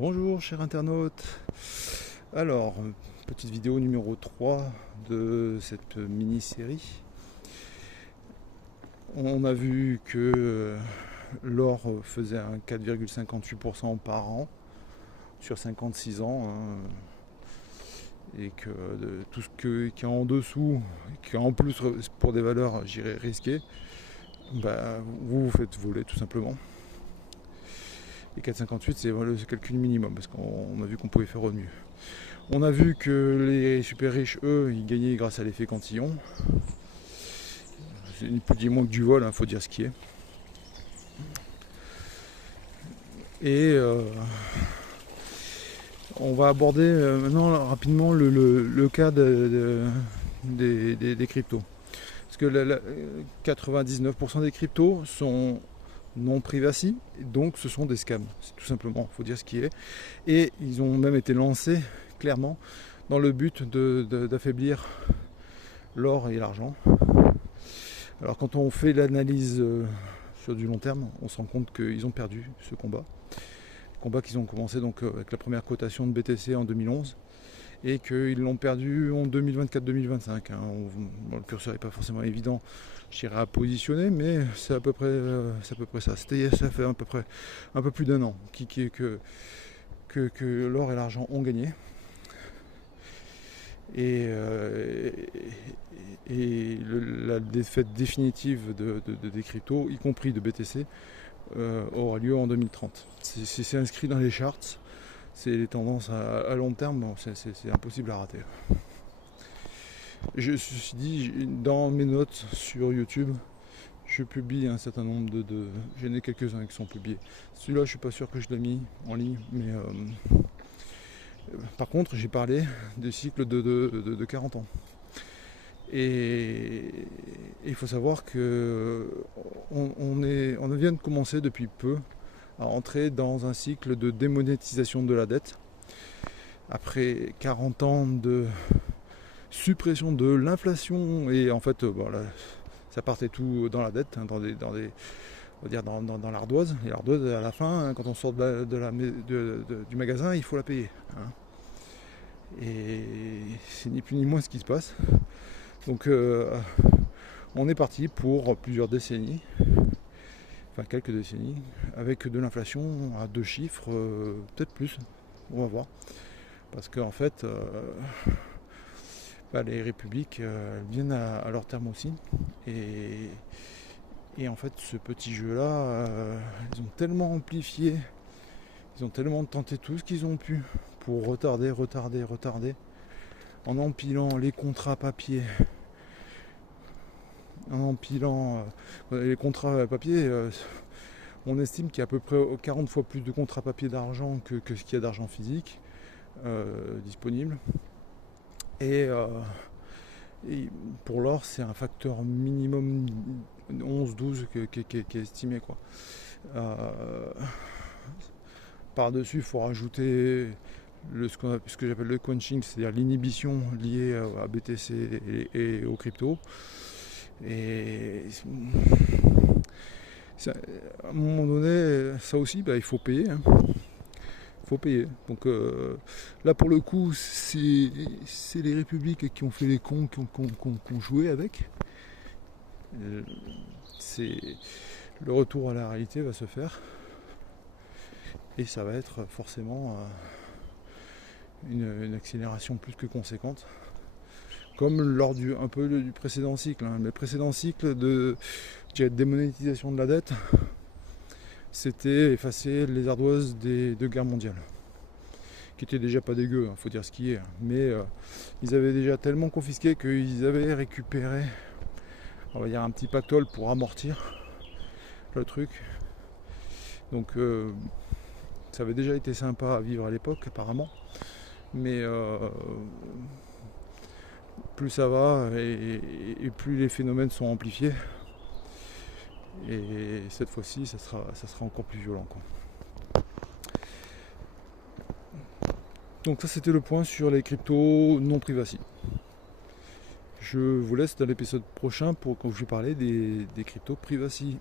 Bonjour chers internautes. Alors, petite vidéo numéro 3 de cette mini-série. On a vu que l'or faisait un 4,58% par an sur 56 ans, et que tout ce qui est en dessous, qui est en plus pour des valeurs, j'irais risquées, vous faites voler tout simplement. Et 4,58 c'est le calcul minimum parce qu'on a vu qu'on pouvait faire au mieux. On a vu que les super riches, eux, ils gagnaient grâce à l'effet cantillon. C'est ni plus ni moins que du vol, faut dire ce qui est. Et on va aborder maintenant rapidement le cas des cryptos. Parce que 99% des cryptos sont non privacy, donc ce sont des scams, c'est tout simplement, il faut dire ce qui est. Et ils ont même été lancés clairement dans le but d'affaiblir l'or et l'argent. Alors quand on fait l'analyse sur du long terme, on se rend compte qu'ils ont perdu ce combat. Combat qu'ils ont commencé donc avec la première cotation de BTC en 2011 et qu'ils l'ont perdu en 2024-2025. Le curseur n'est pas forcément évident, j'irai à positionner, mais c'est à peu près ça. Ça fait à peu près un peu plus d'un an que l'or et l'argent ont gagné. Et la défaite définitive des cryptos, y compris de BTC, aura lieu en 2030. C'est inscrit dans les charts, c'est les tendances à long terme, bon, c'est impossible à rater. Ceci dit, dans mes notes sur YouTube, je publie un certain nombre j'en ai quelques-uns qui sont publiés. Celui-là, je suis pas sûr que je l'ai mis en ligne, mais par contre, j'ai parlé des cycles de 40 ans. Et il faut savoir que on vient de commencer depuis peu à entrer dans un cycle de démonétisation de la dette. Après 40 ans de suppression de l'inflation, et en fait, ça partait tout dans la dette, dans l'ardoise. Et l'ardoise, à la fin, quand on sort du magasin, il faut la payer. Et c'est ni plus ni moins ce qui se passe. Donc on est parti pour plusieurs décennies, enfin quelques décennies, avec de l'inflation à 2 chiffres, peut-être plus, on va voir. Parce qu'en fait, les républiques viennent à leur terme aussi. Et en fait, ce petit jeu-là, ils ont tellement amplifié, ils ont tellement tenté tout ce qu'ils ont pu pour retarder, en empilant les contrats papier. En empilant les contrats papier, on estime qu'il y a à peu près 40 fois plus de contrats papier d'argent que ce qu'il y a d'argent physique disponible. Et pour l'or, c'est un facteur minimum 11-12 qui est estimé, quoi. Par-dessus, il faut rajouter ce que j'appelle le quenching, c'est-à-dire l'inhibition liée à BTC et aux cryptos. Et à un moment donné, ça aussi, il faut payer. Il faut payer. Donc là, pour le coup, c'est les républiques qui ont fait les cons, qui ont joué avec. Le retour à la réalité va se faire. Et ça va être forcément une accélération plus que conséquente. Comme lors du précédent cycle. Le précédent cycle de démonétisation de la dette, c'était effacer les ardoises des 2 guerres mondiales. Qui étaient déjà pas dégueu, faut dire ce qui est. Mais ils avaient déjà tellement confisqué qu'ils avaient récupéré, on va dire, un petit pactole pour amortir le truc. Donc ça avait déjà été sympa à vivre à l'époque apparemment. Mais plus ça va et plus les phénomènes sont amplifiés. Et cette fois-ci, ça sera encore plus violent, quoi. Donc ça, c'était le point sur les cryptos non privacy. Je vous laisse dans l'épisode prochain pour quand je vais parler des cryptos privacy.